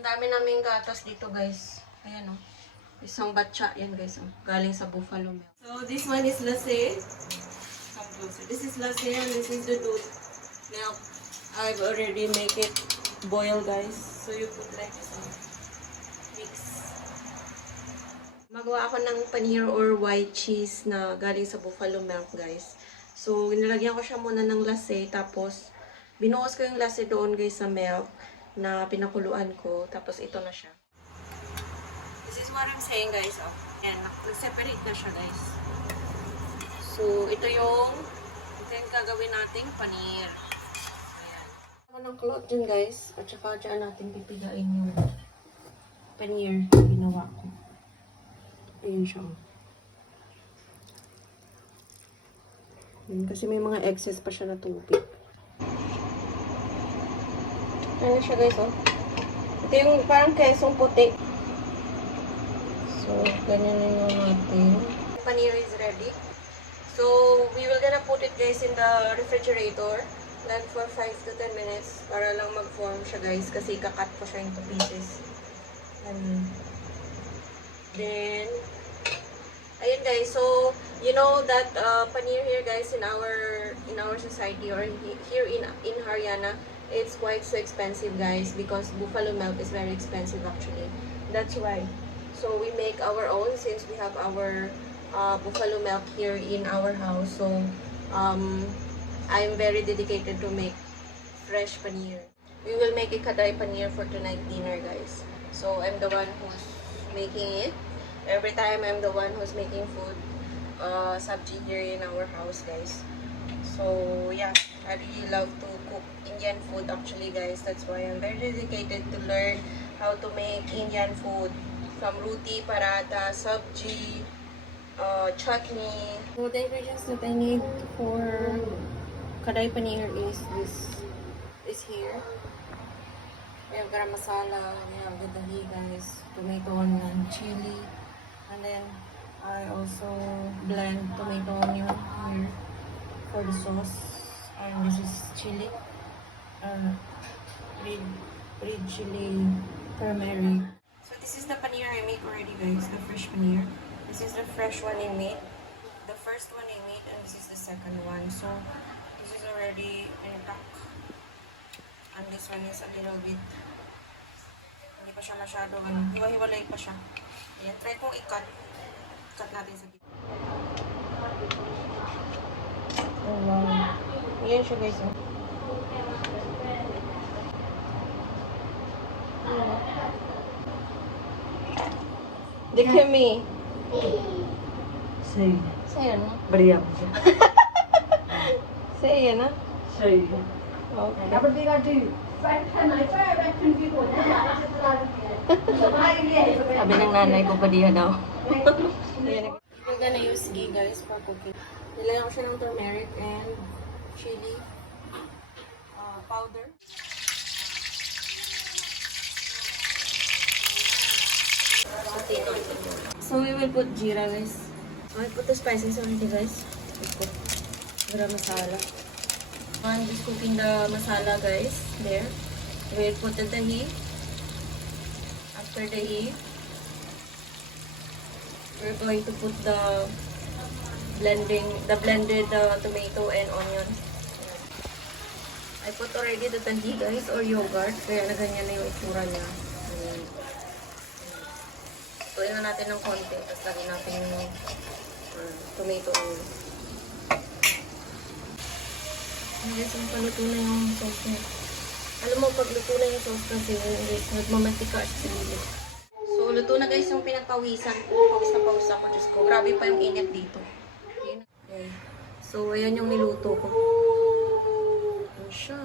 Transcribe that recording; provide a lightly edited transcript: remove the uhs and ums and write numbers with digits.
Ang dami naming gatas dito, guys. Ayan, oh. Isang batcha. Yan, guys, oh. Galing sa buffalo milk. So, this one is lassi. Come closer. This is lassi and this is the dude milk. I've already make it boil, guys. So, you put like some mix. Magawa ako ng paneer or white cheese na galing sa buffalo milk, guys. So, nilagyan ko siya muna ng lassi. Tapos, binuhos ko yung lassi doon, guys, sa milk na pinakuluan ko. Tapos, ito na siya. This is what I'm saying, guys. Oh. Ayan, nag-separate na siya, guys. So, ito yung gagawin nating paneer. Ayan. Ako ng cloth dyan, guys. At saka dyan natin pipigain yung paneer na ginawa ko. Ayan siya. Ayan, kasi may mga excess pa siya na tubig. Ayan na siya, guys, oh. Ito yung parang kesong puti. So, ganyan na yung natin. Paneer is ready. So, we will gonna put it, guys, in the refrigerator. Like for 5 to 10 minutes. Para lang mag-form siya, guys. Kasi kakat ko siya into pieces. And then, ayun, guys. So, you know that paneer here, guys, in our society or here in Haryana, it's quite so expensive, guys, because buffalo milk is very expensive actually. That's why. So we make our own since we have our buffalo milk here in our house. So I'm very dedicated to make fresh paneer. We will make a kadai paneer for tonight dinner, guys. So I'm the one who's making it. Every time I'm the one who's making food, sabji here in our house, guys. So yeah, I really love to cook Indian food actually, guys. That's why I'm very dedicated to learn how to make Indian food. From roti, paratha, sabji, chutney. So the ingredients that I need for kadai paneer is here. We have garam masala, we have the dahi, guys, tomato onion, chili, and then I also blend tomato onion here for the sauce. And this is chili, red chili, turmeric. So this is the paneer I made already, guys, the fresh paneer. This is the fresh one I made. The first one I made, and this is the second one. So this is already in a pack. And this one is a little bit, hindi pa siya masyado, hiwa-hiwalay pa siya. Ayan, try kong i-cut. Cut natin sa gitna. Oh wow. Ayan siya, guys. Oh. देखिए मैं सही है ना बढ़िया सही है ना सही है okay sabi ng nanay ko padiha daw. We're gonna use ghee, guys, for cooking. Nilagyan ko siya ng turmeric and chili powder. So we will put jeera, guys. I put the spices already, guys. We put garam masala. I'm just cooking the masala, guys. There. We'll put the dahi. After dahi, we're going to put the blended tomato and onion. I put already the dahi, guys, or yogurt. Kaya na ganyan na yung itsura niya. Tuin na natin ng konti, tapos lagyan natin yung tomato oil. Guys, paluto na yung sauce niya. Alam mo, pag luto na yung sauce kasi, guys, nagmamantika siya sa gilid. So, luto na, guys, yung pinagpawisan ko. Pawis na pawis ako. Diyos ko, grabe pa yung init dito. Okay. So, ayan yung niluto ko. Ayan siya.